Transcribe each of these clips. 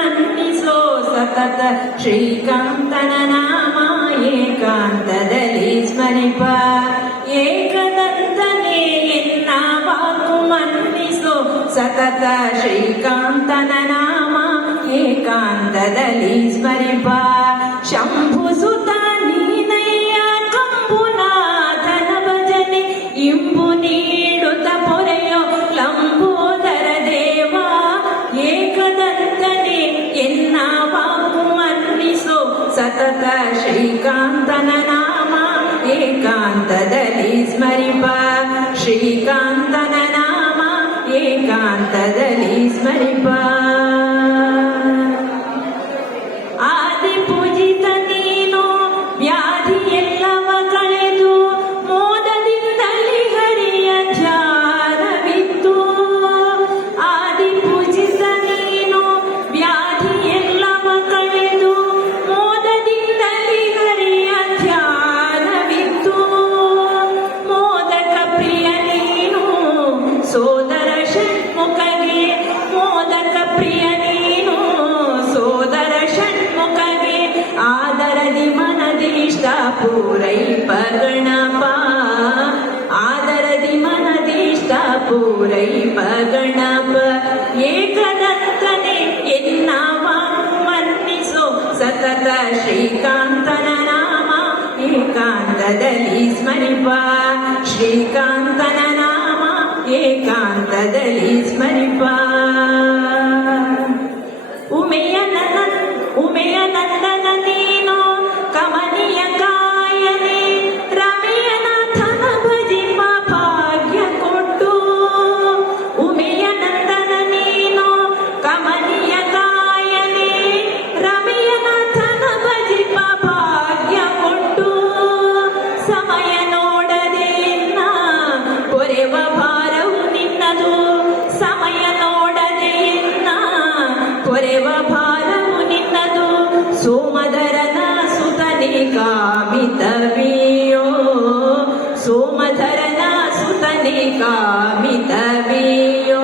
ಮನ್ನಿಸೋ ಸತತ ಶ್ರೀಕಾಂತನ ನಾಮ ಏಕಾಂತದಲ್ಲಿ ಸ್ಮರಿಪ ಏಕದಂತನೇ ಎನ್ನ ವಾಕು ಮನ್ನಿಸೋ ಸತತ ಶ್ರೀಕಾಂತನ ನಾಮ ಏಕಾಂತದಲ್ಲಿ ಸ್ಮರಿಪ सतत श्रीकान्तननामा एकान्तदलि स्मरिप। श्रीकान्तननामा एकान्तदलि स्मरिपा। ಮನದಿಷ್ಟ ಪೂರೈಪ ಗಣಪ ಆದರದಿ ಮನದಿಷ್ಟ ಪೂರೈಪ ಗಣಪ ಏಕದಂತನೆ ಎನ್ನ ವಾಕು ಮನ್ನಿಸೋ ಸತತ ಶ್ರೀಕಾಂತನ ನಾಮ ಏಕಾಂತದಲ್ಲಿ ಸ್ಮರಿಪ ಶ್ರೀಕಾಂತನ ನಾಮ ಏಕಾಂತದಲ್ಲಿ ಸ್ಮರಿಪ काविो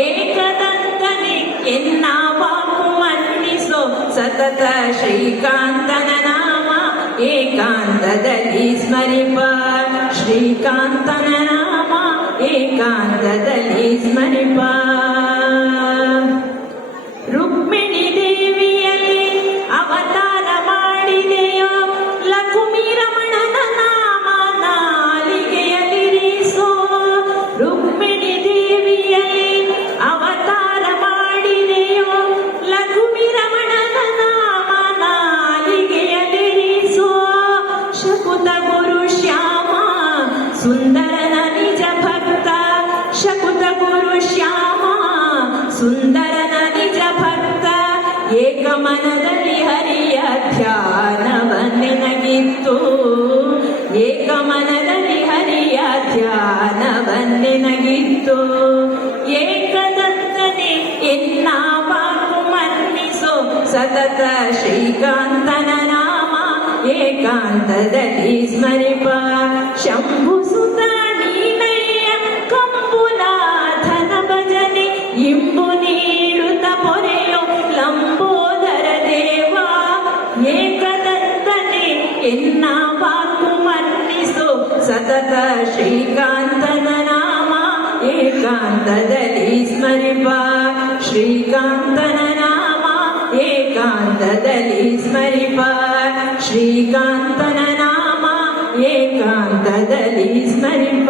एकदङ्गले किन्ना वा मन्यसो सतत श्रीकान्तननामा। एकान्तदलि स्मरिपा श्रीकान्तननामा। एकान्तदलि स्मरिपा ಸುಂದರನ ನಿಜ ಭಕ್ತ ಶಕುತ ಗುರು ಶ್ಯಾಮ ಸುಂದರನ ನಿಜ ಭಕ್ತ ಏಕಮನದಲ್ಲಿ ಹರಿಯ ಧ್ಯಾನವನ್ನೆನಗಿತ್ತು ಏಕಮನದಲ್ಲಿ ಹರಿಯ ಧ್ಯಾನವನ್ನೆನಗಿತ್ತು ಏಕದತ್ತನೆ ಎನ್ನ ವಾಕು ಮನ್ನಿಸೋ ಸತತ ಶ್ರೀಕಾಂತನ ನಾಮ ಏಕಾಂತದಲ್ಲಿ ಸ್ಮರಿಪ ಶಂಭು ಸುತ ನೀನಯ್ಯ ಕಂಬುನಾಥನ ಭಜನೆ ಇಂಬು ನೀಡುತ್ತ ಪೊರೆಯೋ ಲಂಬೋದರ ದೇವ ಏಕದಂತನೆ ಎನ್ನ ವಾಕು ಮನ್ನಿಸು ಸತತ ಶ್ರೀಕಾಂತನ ನಾಮ ಏಕಾಂತದಲ್ಲಿ ಸ್ಮರಿಪ ಶ್ರೀಕಾಂತನ ನಾಮ ಏಕಾಂತದಲ್ಲಿ ಸ್ಮರಿಪ ಶ್ರೀಕಾಂತನ ನಾಮ ಏಕಾಂತದಲ್ಲಿ ಸ್ಮರಿಪ